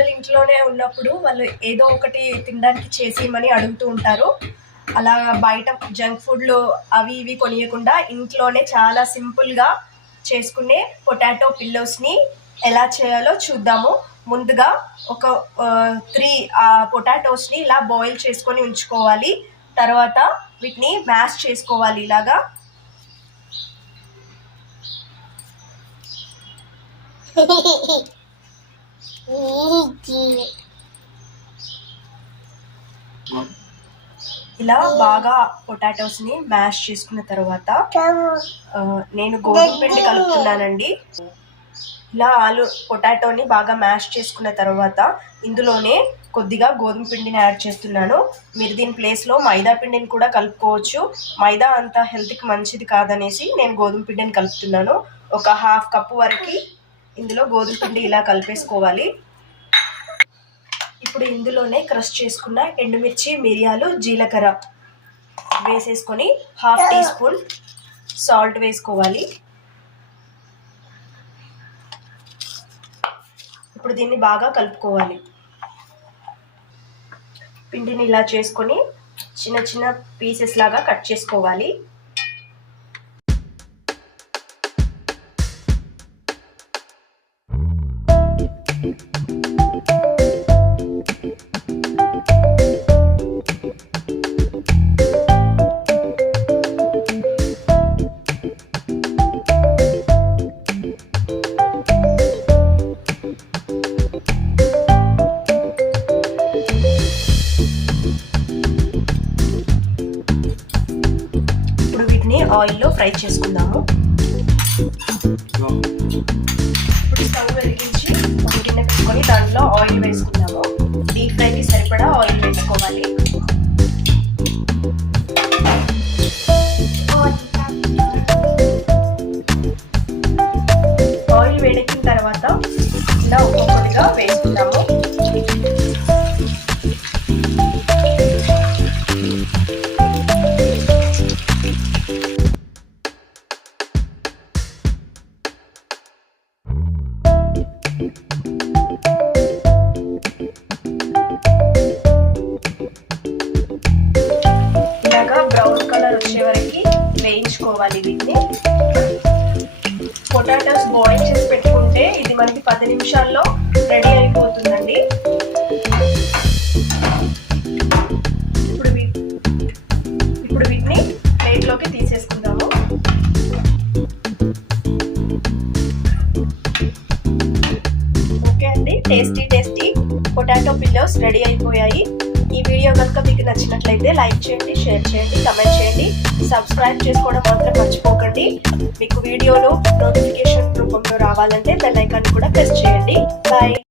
పిల్లలు ఇంట్లోనే ఉన్నప్పుడు వాళ్ళు ఏదో ఒకటి తినడానికి చేసేయమని అడుగుతూ ఉంటారు. అలా బయట జంక్ ఫుడ్లు అవి ఇవి కొనియకుండా ఇంట్లోనే చాలా సింపుల్గా చేసుకునే పొటాటో పిల్లోస్ని ఎలా చేయాలో చూద్దాము. ముందుగా ఒక 3 పొటాటోస్ని ఇలా బాయిల్ చేసుకొని ఉంచుకోవాలి. తర్వాత వీటిని మ్యాష్ చేసుకోవాలి. ఇలాగా ఇలా బాగా పొటాటోస్ని మ్యాష్ చేసుకున్న తర్వాత నేను గోధుమ పిండి కలుపుతున్నానండి. ఇలా పొటాటోని బాగా మ్యాష్ చేసుకున్న తర్వాత ఇందులోనే కొద్దిగా గోధుమ పిండిని యాడ్ చేస్తున్నాను. మీరు దీని ప్లేస్లో మైదా పిండిని కూడా కలుపుకోవచ్చు. మైదా అంత హెల్త్కి మంచిది కాదనేసి నేను గోధుమ పిండిని కలుపుతున్నాను. ఒక 1/2 కప్పు వరకు ఇందులో గోధుమ పిండి ఇలా కలిపేసుకోవాలి. ఇప్పుడు ఇందులోనే క్రష్ చేసుకున్న ఎండుమిర్చి, మిరియాలు, జీలకర్ర వేసేసుకొని 1/2 టీ స్పూన్ సాల్ట్ వేసుకోవాలి. ఇప్పుడు దీన్ని బాగా కలుపుకోవాలి. పిండిని ఇలా చేసుకొని చిన్న చిన్న పీసెస్ లాగా కట్ చేసుకోవాలి. ఆయిల్లో ఫ్రై చేసుకుందాము. ఇప్పుడు స్టవ్ వెలిగించి ఒక గిన్నె పెట్టుకొని దాంట్లో ఆయిల్ వేసుకుందాము. డీప్ ఫ్రైకి సరిపడా ఆయిల్ వేసుకోవాలి. ఆయిల్ వేడెక్కిన తర్వాత ఇలా ఒక్కొక్కటిగా వేసుకుందాము. ఇలాగా బ్రౌన్ కలర్ వచ్చే వరకు వేయించుకోవాలి. వీటిని పొటాటోస్ బాయిల్ చేసి పెట్టుకుంటే ఇది మనకి 10 నిమిషాల్లో రెడీ అయిపోతుందండి. ఇప్పుడు వీటిని ప్లేట్లోకి తీసేసుకుందాము. ఓకే అండి, టేస్టీ పొటాటో పిల్లోస్ రెడీ అయిపోయాయి. ఈ వీడియో కనుక మీకు నచ్చినట్లయితే లైక్ చేయండి, షేర్ చేయండి, కమెంట్ చేయండి, సబ్స్క్రైబ్ చేసుకోవడం మాత్రం మర్చిపోకండి. మీకు వీడియోలు నోటిఫికేషన్ రూపంలో రావాలంటే బెల్ ఐకాన్ కూడా ప్రెస్ చేయండి. బాయ్.